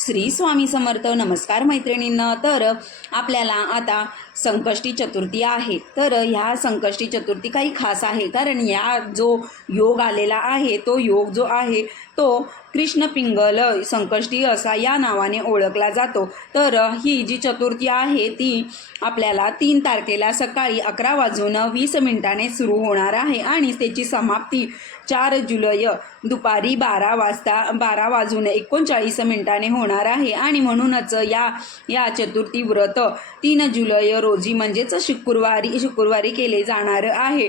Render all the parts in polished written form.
श्री स्वामी समर्थ. नमस्कार मैत्रिणींना. तर आपल्याला आता संकष्टी चतुर्थी आहे. तर ह्या संकष्टी चतुर्थी काही खास आहे, कारण या जो योग आलेला आहे तो योग जो आहे तो कृष्ण पिंगल संकष्टी असा या नावाने ओळखला जातो. तर ही जी चतुर्थी आहे ती आपल्याला 3 तारखेला सकाळी 11:20 सुरू होणार आहे आणि त्याची समाप्ती 4 जुलै दुपारी 12:39 होणार आहे. आणि म्हणूनच या चतुर्थी व्रत 3 जुलै रोजी म्हणजेच शुक्रवारी केले जाणार आहे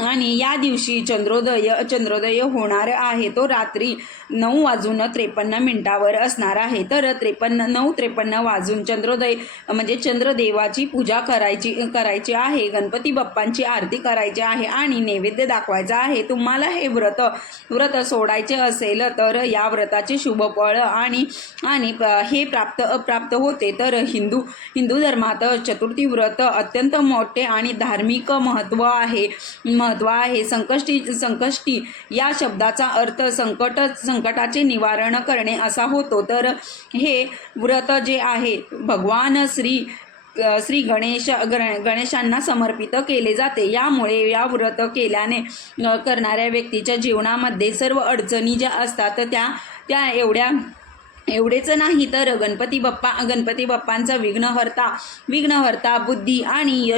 आणि या दिवशी चंद्रोदय होणार आहे. तो रात्री 9:53 असणार आहे. तर 9:53 वाजून चंद्रोदय म्हणजे चंद्रदेवाची पूजा करायची आहे. गणपती बाप्पांची आरती करायची आहे आणि नैवेद्य दाखवायचा आहे. तुम्हाला हे व्रत सोडायचे असेल तर या व्रताचे शुभ फळ आणि हे प्राप्त होते. तर हिंदू धर्मात चतुर्थी व्रत अत्यंत मोठे आणि धार्मिक महत्त्व आहे. संकष्टी या शब्दाचा अर्थ संकटाचे निवारण करणे असा होतो. तर हे व्रत जे आहे भगवान श्री गणेशांना समर्पित केले जाते. यामुळे या व्रत केल्याने करणाऱ्या व्यक्तीच्या जीवनामध्ये सर्व अडचणी ज्या असतात त्या एवढेच नाही तर गणपती बाप्पांचा विघ्नहर्ता बुद्धी आणि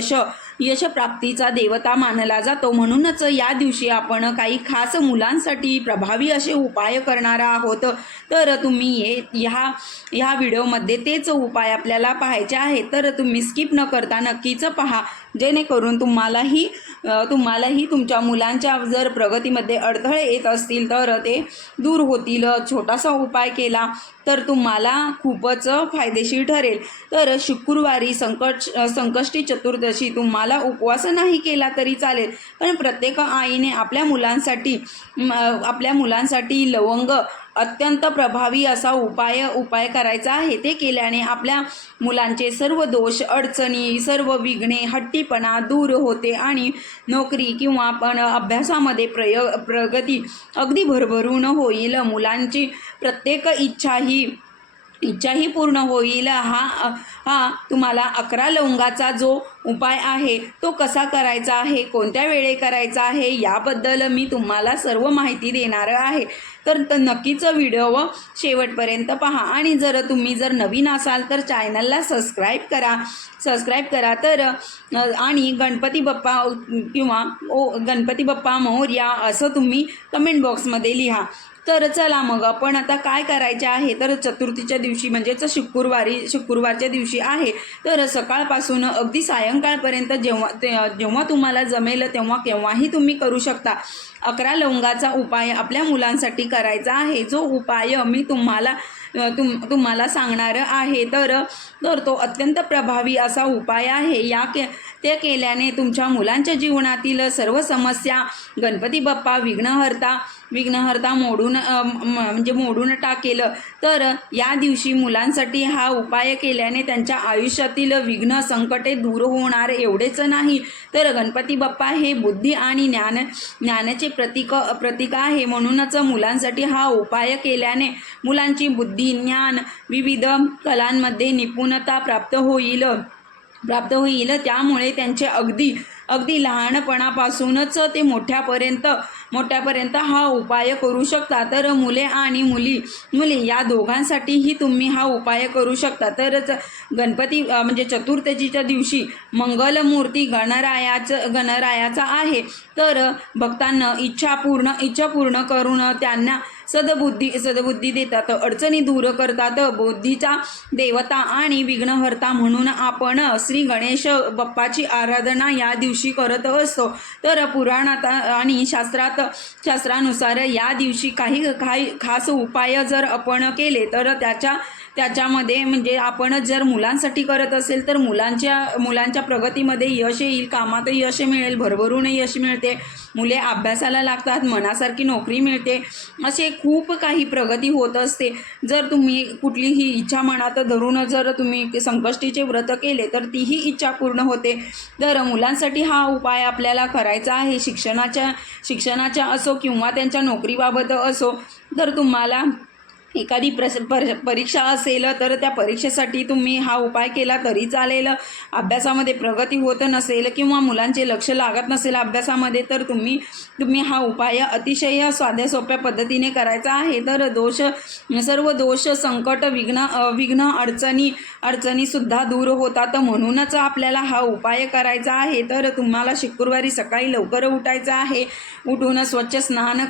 यश प्राप्तीचा देवता मानला जातो. म्हणूनच या दिवशी आपण काही खास मुलांसाठी प्रभावी असे उपाय करणार आहोत. तर तुम्ही ह्या व्हिडिओमध्ये तेच उपाय आपल्याला पाहायचे आहेत. तर तुम्ही स्किप न करता नक्कीच पहा, जेणेकरून तुम्हालाही तुमच्या मुलांच्या जर प्रगतीमध्ये अडथळे येत असतील तर ते दूर होतील. छोटासा उपाय केला तर तुम्हाला खूपच फायदेशीर ठरेल. तर शुक्रवारी संकष्टी चतुर्दशी तुम्हाला उपवास नाही केला तरी चालेल, पण प्रत्येक आईने आपल्या मुलांसाठी लवंग अत्यंत प्रभावी असा उपाय करायचा आहे. ते केल्याने आपल्या मुलांचे सर्व दोष, अडचणी, सर्व विघ्ने, हट्टीपणा दूर होते आणि नोकरी किंवा अभ्यासामध्ये प्रगती अगदी भरभरून होईल. मुलांची प्रत्येक इच्छाही पूर्ण होईल. हा तुम्हाला 11 लवंगाचा जो उपाय आहे तो कसा करायचा आहे, कोणत्या वेळे करायचा आहे याबद्दल मी तुम्हाला सर्व माहिती देणार आहे. तर नक्कीच व्हिडिओ शेवटपर्यंत पहा. आणि जर तुम्ही नवीन असाल तर चॅनलला सबस्क्राईब करा. तर आणि गणपती बाप्पा किंवा गणपती बाप्पा मोरया असं तुम्ही कमेंट बॉक्समध्ये लिहा. तर चला मग आपण आता काय करायचे आहे. तर चतुर्थीच्या दिवशी म्हणजेच शुक्रवारच्या दिवशी आहे. तर सकाळपासून अगदी सायंकाळपर्यंत जेव्हा तुम्हाला जमेल तेव्हा केव्हाही तुम्ही करू शकता. 11 लवंगाचा उपाय आपल्या मुलांसाठी करायचा आहे. जो उपाय मी तुम्हाला सांगणार आहे तर तो अत्यंत प्रभावी असा उपाय आहे. ते केल्याने तुमच्या मुलांच्या जीवनातील सर्व समस्या गणपती बाप्पा विघ्नहर्ता मोडून टाकेल. तर या दिवशी मुलांसाठी हा उपाय केल्याने त्यांच्या आयुष्यातील विघ्न संकटे दूर होणार. एवढेच नाही तर गणपती बाप्पा हे बुद्धी आणि ज्ञानाचे प्रतीक आहे. म्हणूनच मुलांसाठी हा उपाय केल्याने मुलांची बुद्धी, ज्ञान, विविध कलांमध्ये निपुणता प्राप्त होईल. त्यामुळे त्यांचे अगदी लहानपणापासूनच ते मोठ्यापर्यंत हा उपाय करू शकता. तर मुले आणि मुली या दोघांसाठीही तुम्ही हा उपाय करू शकता. तर गणपती म्हणजे चतुर्थीच्या दिवशी मंगलमूर्ती गणरायाचा आहे. तर भक्तांना इच्छा पूर्ण करून त्यांना सद्बुद्धी देतात, अडचणी दूर करतात. बुद्धीचा देवता आणि विघ्नहर्ता म्हणून आपण श्री गणेश बाप्पाची आराधना या दिवशी करत असतो. तर पुराणात आणि शास्त्रानुसार या दिवशी काही खास उपाय जर आपण केले तर त्याच्यामध्ये म्हणजे आपण जर मुलांसाठी करत असेल तर मुलांच्या प्रगतीमध्ये यश येईल, कामात यश मिळेल, भरभरून यश मिळते, मुले अभ्यासाला लागतात, मनासारखी नोकरी मिळते, असे खूप काही प्रगती होत असते. जर तुम्ही कुठलीही इच्छा मनात धरून जर तुम्ही संकष्टीचे व्रत केले तर तीही इच्छा पूर्ण होते. तर मुलांसाठी हा उपाय आपल्याला करायचा आहे. शिक्षणाच्या असो किंवा त्यांच्या नोकरीबाबत असो. तर तुम्हाला एखादी परीक्षा असेल तर त्या परीक्षेसाठी तुम्ही हा उपाय केला तरी चालेल. अभ्यासामध्ये प्रगती होत नसेल किंवा मुलांचे लक्ष लागत नसेल अभ्यासामध्ये तर तुम्ही हा उपाय अतिशय साध्या सोप्या पद्धतीने करायचा आहे. तर सर्व दोष संकट विघ्न अडचणीसुद्धा दूर होतात. म्हणूनच आपल्याला हा उपाय करायचा आहे. तर तुम्हाला शुक्रवारी सकाळी लवकर उठायचं आहे. उठून स्वच्छ स्नान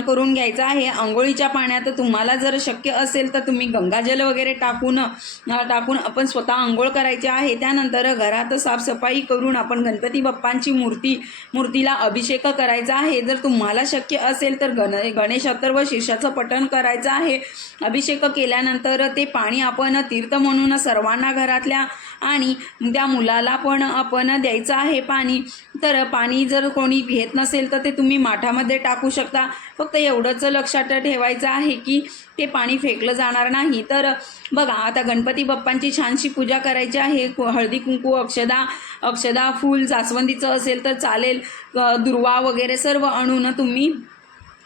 करून घ्यायचं आहे. अंघोळीच्या पाण्यात तुम्हाला जर शक्य असेल तर तुम्ही गंगाजल वगैरे टाकून आपण स्वतः अंघोळ करायची आहे. त्यानंतर घरात साफसफाई करून आपण गणपती बाप्पांची मूर्तीला अभिषेक करायचा आहे. जर तुम्हाला शक्य असेल तर गणेश अथर्व शीर्षाचं पठण करायचं आहे. अभिषेक केल्यानंतर ते पाणी आपण तीर्थ म्हणून सर्वांना घरातल्या आणि त्या मुलाला पण आपण द्यायचं आहे पाणी. तर पाणी जर कोणी घेत नसेल तर ते तुम्ही माठामध्ये टाकू शकता. फक्त एवढंच लक्षात ठेवायचं आहे की ते पाणी फेकलं जाणार नाही. तर बघा आता गणपती बाप्पांची छानशी पूजा करायची आहे. हळदी कुंकू अक्षदा फूल जास्वंदीचं असेल तर चालेल. दुर्वा वगैरे सर्व आणून तुम्ही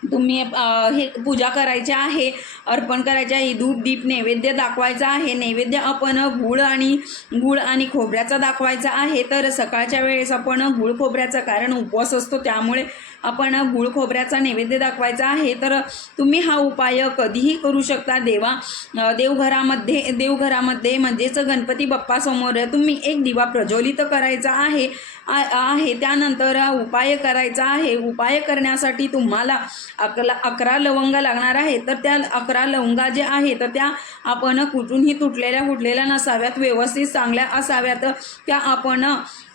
हे पूजा करायची आहे. अर्पण करायचे आहे. धूप दीप नैवेद्य दाखवायचा आहे. नैवेद्य आपण गुळ आणि खोबऱ्याचा दाखवायचा आहे. तर सकाळच्या वेळेस आपण गुळ खोबऱ्याचा, कारण उपवास असतो त्यामुळे आपण गुळ खोबऱ्याचा नैवेद्य दाखवायचा आहे. तर तुम्ही हा उपाय कधीही करू शकता. देवघरामध्ये म्हणजेच गणपती बाप्पासमोर तुम्ही एक दिवा प्रज्वलित करायचा आहे. त्यानंतर उपाय करायचा आहे. उपाय करण्यासाठी तुम्हाला 11 लवंगा लागणार आहे. तर त्या 11 लवंगा जे आहेत त्या आपण कुठूनही तुटलेल्या नसाव्यात, व्यवस्थित चांगल्या असाव्यात. त्या आपण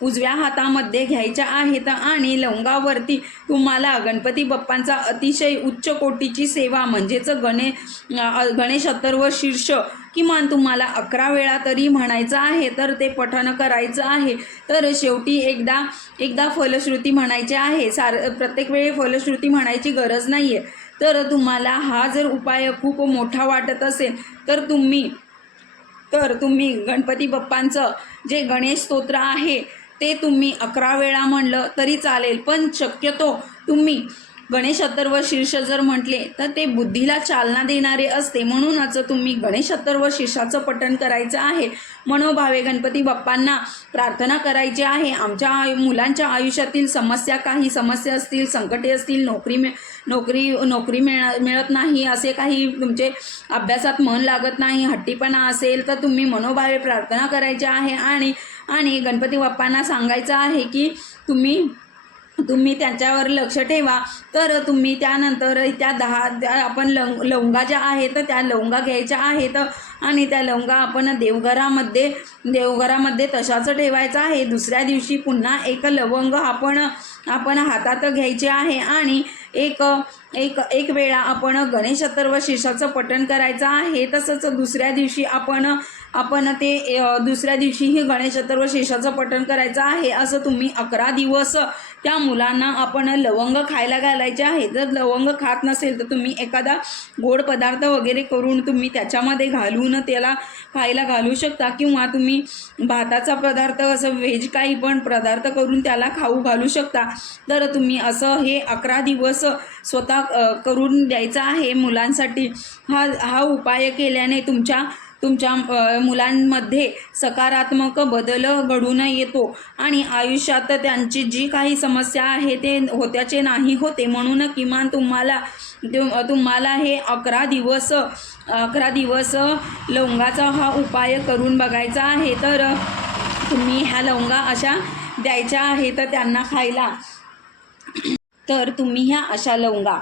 उजव्या हातामध्ये घ्यायच्या आहेत आणि लवंगावरती तुम्हाला गणपती बाप्पांचा अतिशय उच्च कोटीची सेवा म्हणजेच गणेश अथर्व शीर्ष किमान तुम्हाला 11 वेळा तरी म्हणायचं आहे. तर ते पठण करायचं आहे. तर शेवटी एकदा फलश्रुती म्हणायची आहे. प्रत्येक वेळी फलश्रुती म्हणायची गरज नाही आहे. तर तुम्हाला हा जर उपाय खूप मोठा वाटत असेल तर तुम्ही गणपती बाप्पांचं जे गणेश स्तोत्र आहे ते तुम्ही 11 वेळा म्हणलं तरी चालेल. पण शक्यतो तुम्ही गणेश अथर्व शीर्ष जर म्हटले तर ते बुद्धीला चालना देणारे असते. म्हणूनच तुम्ही गणेश अथर्व शीर्षाचं पठण करायचं आहे. मनोभावे गणपती बाप्पांना प्रार्थना करायची आहे. आमच्या मुलांच्या आयुष्यातील काही समस्या असतील, संकटे असतील, नोकरी मिळत नाही, असे काही तुमचे अभ्यासात मन लागत नाही, हट्टीपणा असेल तर तुम्ही मनोभावे प्रार्थना करायची आहे. आणि गणपती बाप्पांना सांगायचं आहे की तुम्ही त्यांच्यावर लक्ष ठेवा. तर तुम्ही त्यानंतर आपण लवंगा ज्या आहेत त्या लवंगा घ्यायच्या आहेत आणि त्या लवंगा आपण देवघरामध्ये तशाच ठेवायचं आहे. दुसऱ्या दिवशी पुन्हा एक लवंग आपण हातात घ्यायचे आहे आणि एक वेळा आपण गणेश अथर्व शीर्षाचं पठण करायचं आहे. तसंच दुसऱ्या दिवशी दुसऱ्या दिवशीही गणेश अथर्व शीर्षाचं पठण करायचं आहे. असं तुम्ही 11 दिवस त्या मुलांना आपण लवंग खायला घालायचे आहे. जर लवंग खात नसेल तर तुम्ही एखादा गोड पदार्थ वगैरे करून तुम्ही त्याच्यामध्ये घालून त्याला खायला घालू शकता. किंवा तुम्ही भाताचा पदार्थ असं व्हेज काही पण पदार्थ करून त्याला खाऊ घालू शकता. तर तुम्ही असं हे 11 दिवस स्वतः करून द्यायचा आहे मुलांसाठी. हा उपाय केल्याने तुमच्या मुलांमध्ये सकारात्मक बदल घडून येतो आणि आयुष्यात त्यांची जी काही समस्या आहे ते होत्याचे नाही होते. म्हणून किमान तुम्हाला हे 11 दिवस लवंगाचा हा उपाय करून बघायचा आहे. तर तुम्ही ह्या लवंगा अशा द्यायच्या आहेत त्यांना खायला. तर तुम्ही ह्या अशा लवंगा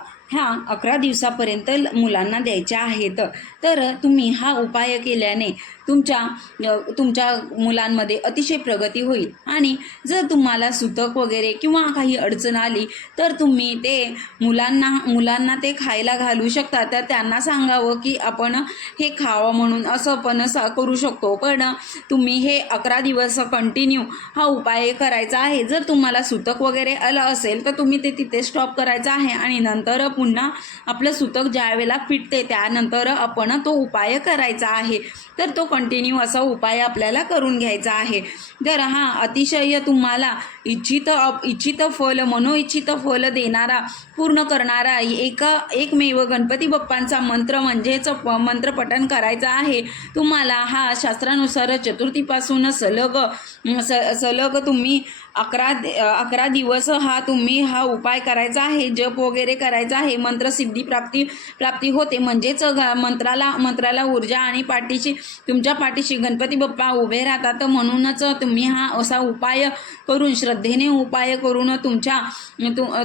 11 दिवसापर्यंत मुलांना द्यायच्या आहेत. तर तुम्ही हा उपाय केल्याने तुमच्या मुलांमध्ये अतिशय प्रगती होईल. आणि जर तुम्हाला सुतक वगैरे किंवा काही अडचण आली तर तुम्ही ते मुलांना ते खायला घालू शकता. तर त्यांना सांगावं की आपण हे खावं म्हणून असं पण करू शकतो. पण तुम्ही हे 11 दिवस कंटिन्यू हा उपाय करायचा आहे. जर तुम्हाला सुतक वगैरे आलं असेल तर तुम्ही ते तिथे स्टॉप करायचं आहे आणि नंतर पुन्हा आपलं सुतक ज्या वेळेला फिटते त्यानंतर आपण तो उपाय करायचा आहे. तर तो कंटिन्यू असा उपाय आपल्याला करून घ्यायचा आहे. तर हा अतिशय तुम्हाला इच्छित फल, मनोइच्छित फल देणारा, पूर्ण करणारा एकमेव गणपती बाप्पांचा मंत्र म्हणजेच मंत्रपठण करायचा आहे तुम्हाला. हा शास्त्रानुसार चतुर्थीपासून सलग तुम्ही 11 दिवस तुम्ही हा उपाय करायचा आहे. जप वगैरे करायचा आहे. मंत्रसिद्धी प्राप्ती होते. म्हणजेच मंत्राला ऊर्जा आणि तुमच्या पाठीशी गणपती बाप्पा उभे राहतात. म्हणूनच तुम्ही हा असा उपाय करून, श्रद्धेने उपाय करून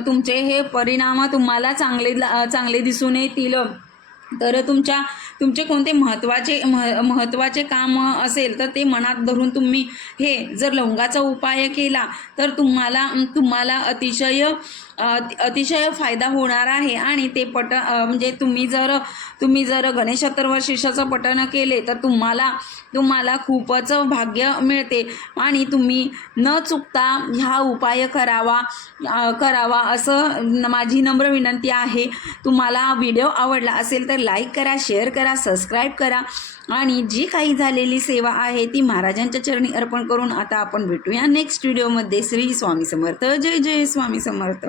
तुमचे हे परिणाम तुम्हाला चांगले दिसून येतील. तर तुमचे कोणते महत्त्वाचे काम असेल तर ते मनात धरून तुम्ही हे जर लवंगाचा उपाय केला तर तुम्हाला अतिशय फायदा होणार आहे. आणि ते म्हणजे तुम्ही जर गणेश अथर्वशीर्षाचं पठण केले तर तुम्हाला खूपच भाग्य मिळते. आणि तुम्ही न चुकता हा उपाय करावा असं माझी नम्र विनंती आहे. तुम्हाला व्हिडिओ आवडला असेल तर लाईक करा, शेअर करा, सबस्क्राईब करा. आणि जी काही झालेली सेवा आहे ती महाराजांच्या चरणी अर्पण करून आता आपण भेटूया नेक्स्ट व्हिडिओमध्ये. श्री स्वामी समर्थ. जय जय स्वामी समर्थ.